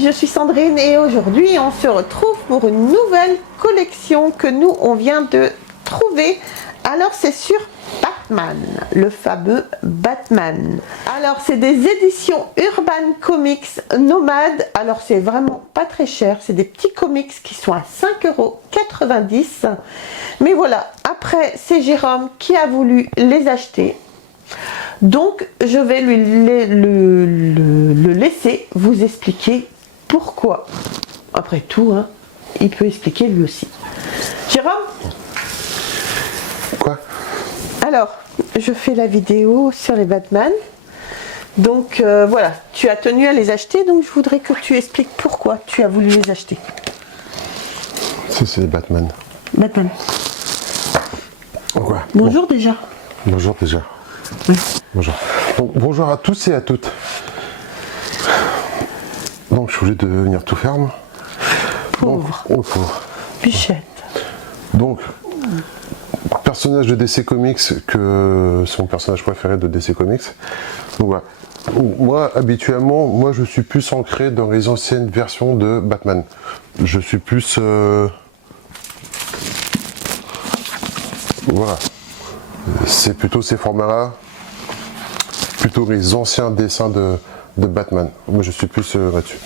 je suis Sandrine et aujourd'hui on se retrouve pour une nouvelle collection que nous on vient de trouver. Alors c'est sur Batman, le fameux Batman. Alors c'est des éditions Urban Comics Nomade. Alors c'est vraiment pas très cher, c'est des petits comics qui sont à 5,90 €. Mais voilà, après c'est Jérôme qui a voulu les acheter. Donc je vais le laisser vous expliquer pourquoi. Après tout, hein, il peut expliquer lui aussi. Jérôme? Quoi? Alors, je fais la vidéo sur les Batman. Donc voilà, tu as tenu à les acheter, donc je voudrais que tu expliques pourquoi tu as voulu les acheter. Ça c'est les Batman. Batman. Quoi? Bonjour déjà. Bonjour déjà. Oui. Bonjour. Donc, bonjour à tous et à toutes. Donc je suis obligé de venir tout faire. Moi. Pauvre. Donc, oh, pauvre. Bichette. Donc, personnage de DC Comics, que c'est mon personnage préféré de DC Comics. Donc voilà. Moi, habituellement, moi je suis plus ancré dans les anciennes versions de Batman. Je suis plus... Voilà. C'est plutôt ces formats-là, plutôt les anciens dessins de Batman. Moi je suis plus là-dessus.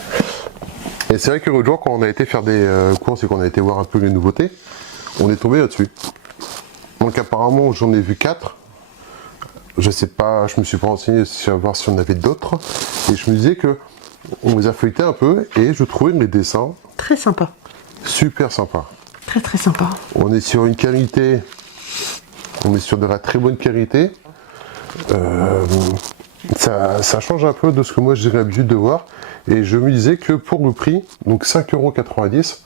Et c'est vrai que l'autre jour, quand on a été faire des courses et qu'on a été voir un peu les nouveautés, on est tombé là-dessus. Donc apparemment j'en ai vu 4. Je sais pas, je me suis pas renseigné à voir si on avait d'autres. Et je me disais que on les a feuilletés un peu et je trouvais les dessins Très sympa. super sympas. Très très sympa. On est sur une qualité, on est sur de la très bonne qualité. Ça change un peu de ce que moi j'ai l'habitude de voir. Et je me disais que pour le prix, donc 5,90 €,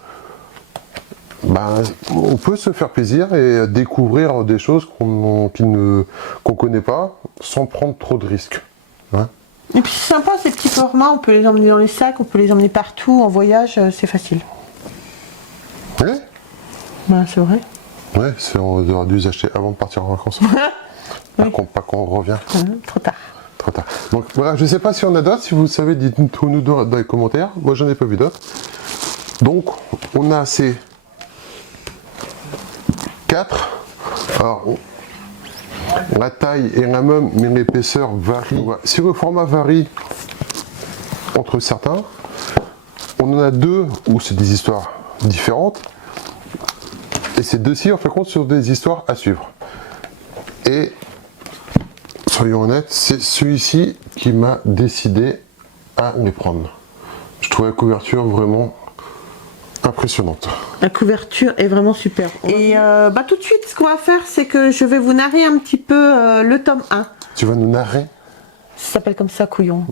ben, on peut se faire plaisir et découvrir des choses qu'on connaît pas sans prendre trop de risques. Hein. Et puis c'est sympa ces petits formats, on peut les emmener dans les sacs, on peut les emmener partout, en voyage, c'est facile. Ouais, Ben c'est vrai. ouais, on aurait dû les acheter avant de partir en vacances. Oui. Pas qu'on revient. Trop tard. Trop tard. Donc voilà, je sais pas si on a d'autres, si vous savez, dites-nous dans les commentaires. Moi j'en ai pas vu d'autres. Donc on a ces 4. Alors la taille est la même, mais l'épaisseur varie. Voilà. Si le format varie entre certains, on en a 2 où c'est des histoires différentes. Et ces 2-ci, en fait, compte sur des histoires à suivre. Et soyons honnêtes, c'est celui-ci qui m'a décidé à les prendre. Je trouve la couverture vraiment impressionnante. La couverture est vraiment super. Et bah, tout de suite, ce qu'on va faire, c'est que je vais vous narrer un petit peu le tome 1. Tu vas nous narrer? Ça s'appelle comme ça, couillon.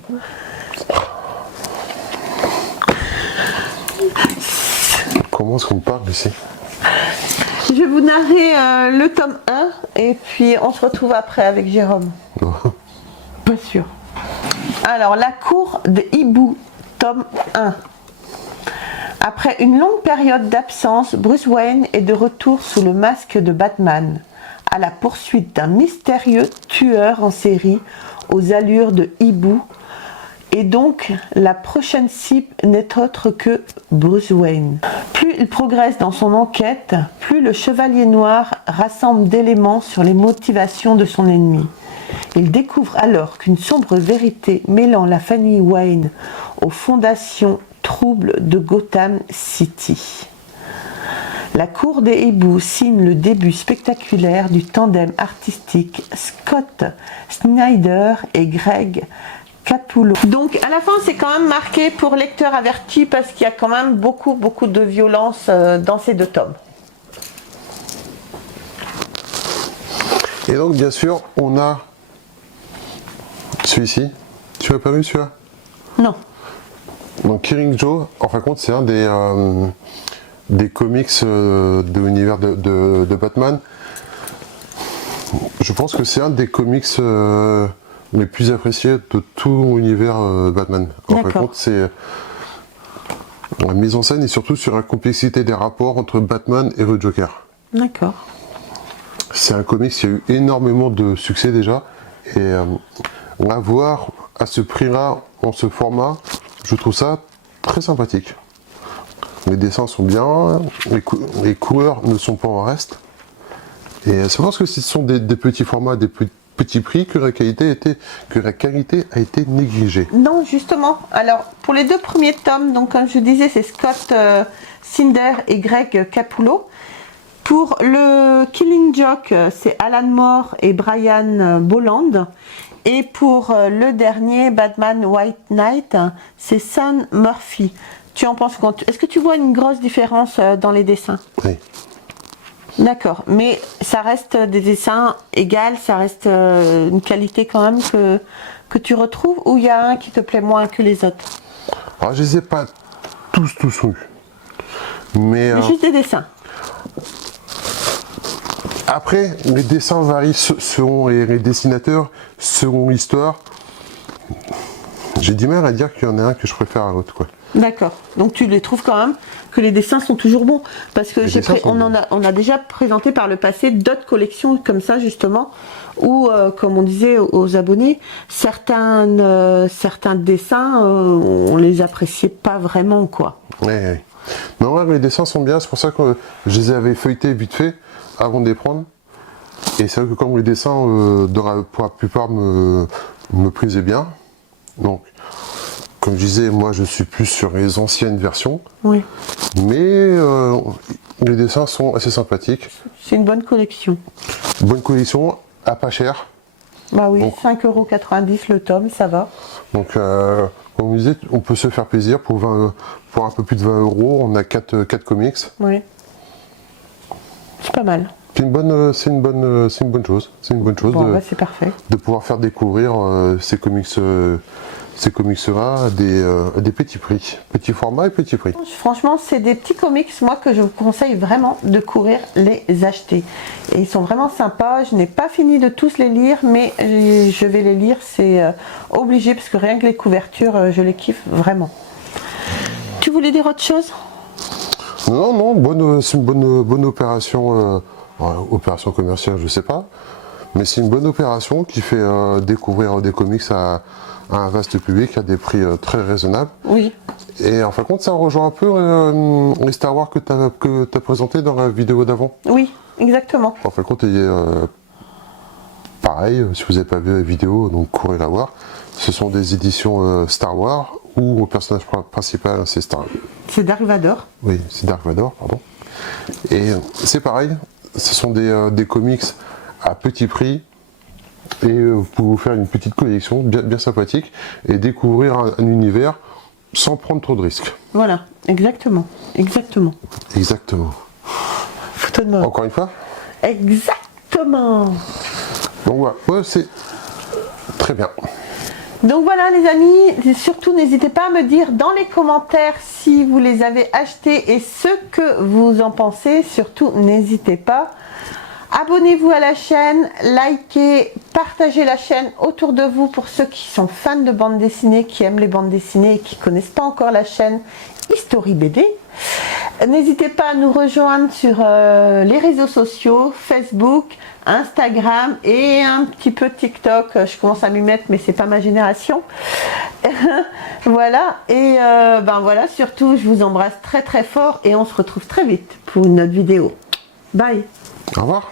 Comment est-ce qu'on parle ici? Je vais vous narrer le tome 1 et puis on se retrouve après avec Jérôme. Pas sûr. Alors, la cour de Hibou, tome 1. Après une longue période d'absence, Bruce Wayne est de retour sous le masque de Batman, à la poursuite d'un mystérieux tueur en série aux allures de hibou. Et donc, la prochaine cible n'est autre que Bruce Wayne. Plus il progresse dans son enquête, plus le Chevalier Noir rassemble d'éléments sur les motivations de son ennemi. Il découvre alors qu'une sombre vérité mêlant la famille Wayne aux fondations troubles de Gotham City. La cour des hiboux signe le début spectaculaire du tandem artistique Scott Snyder et Greg Capullo. Donc à la fin c'est quand même marqué pour lecteur averti parce qu'il y a quand même beaucoup de violence dans ces 2 tomes. Et donc bien sûr on a celui-ci. Tu l'as pas vu celui-là? Non. Donc Killing Joe, en fin de compte c'est un des comics de l'univers de Batman. Je pense que c'est un des comics les plus appréciés de tout l'univers Batman. En fin de compte, c'est la mise en scène et surtout sur la complexité des rapports entre Batman et le Joker. D'accord. C'est un comics qui a eu énormément de succès déjà et l'avoir à ce prix-là, en ce format, je trouve ça très sympathique. Les dessins sont bien, les couleurs ne sont pas en reste. Et c'est parce que ce sont des petits formats, des petits prix que la qualité a été négligée. Non, justement. Alors, pour les 2 premiers tomes, donc comme je disais, c'est Scott Cinder et Greg Capullo. Pour le Killing Joke, c'est Alan Moore et Brian Bolland. Et pour le dernier, Batman White Knight, c'est Sean Murphy. Tu en penses quoi? Est-ce que tu vois une grosse différence dans les dessins? Oui. D'accord, mais ça reste des dessins égaux, ça reste une qualité quand même que tu retrouves, ou il y a un qui te plaît moins que les autres? Alors, je ne les ai pas tous eus. Mais juste des dessins. Après, les dessins varient selon les dessinateurs, selon l'histoire. J'ai du mal à dire qu'il y en a un que je préfère à l'autre, quoi. D'accord. Donc tu les trouves quand même que les dessins sont toujours bons, parce que on a déjà présenté par le passé d'autres collections comme ça justement, où comme on disait aux abonnés, certains dessins on les appréciait pas vraiment, quoi. Ouais. Non, ouais, les dessins sont bien, c'est pour ça que je les avais feuilletés vite fait avant de les prendre. Et c'est vrai que comme les dessins pour la plupart me plaisaient bien, donc comme je disais, moi je suis plus sur les anciennes versions. Oui. Mais les dessins sont assez sympathiques. C'est une bonne collection. Bonne collection, à pas cher. Bah oui, 5,90 € le tome, ça va. Donc, comme on disait, on peut se faire plaisir pour un peu plus de 20 €. On a 4 comics. Oui. C'est pas mal. C'est une bonne chose. C'est une bonne chose bon, c'est parfait. De pouvoir faire découvrir ces comics-là à des petits prix, petits formats et petits prix. Franchement, c'est des petits comics, moi, que je vous conseille vraiment de courir les acheter. Et ils sont vraiment sympas. Je n'ai pas fini de tous les lire, mais je vais les lire, c'est obligé, parce que rien que les couvertures, je les kiffe vraiment. Tu voulais dire autre chose? Non, c'est une bonne opération, opération commerciale, je sais pas, mais c'est une bonne opération qui fait découvrir des comics à un vaste public à des prix très raisonnables. Oui. Et en fin de compte, ça rejoint un peu les Star Wars que tu as présenté dans la vidéo d'avant. Oui, exactement. En fin de compte, pareil, si vous n'avez pas vu la vidéo, donc courez la voir. Ce sont des éditions Star Wars où le personnage principal, c'est Dark Vador. Oui, c'est Dark Vador, pardon. Et c'est pareil, ce sont des comics à petit prix. Et vous pouvez vous faire une petite collection bien sympathique et découvrir un univers sans prendre trop de risques. Voilà, exactement. Photo de mort. Encore une fois. Exactement. Donc voilà, c'est très bien. Donc voilà les amis, surtout n'hésitez pas à me dire dans les commentaires si vous les avez achetés et ce que vous en pensez. Surtout n'hésitez pas. Abonnez-vous à la chaîne, likez, partagez la chaîne autour de vous pour ceux qui sont fans de bande dessinée, qui aiment les bandes dessinées et qui ne connaissent pas encore la chaîne History BD. N'hésitez pas à nous rejoindre sur les réseaux sociaux, Facebook, Instagram et un petit peu TikTok. Je commence à m'y mettre, mais c'est pas ma génération. Voilà, et voilà, surtout, je vous embrasse très très fort et on se retrouve très vite pour une autre vidéo. Bye. Au revoir.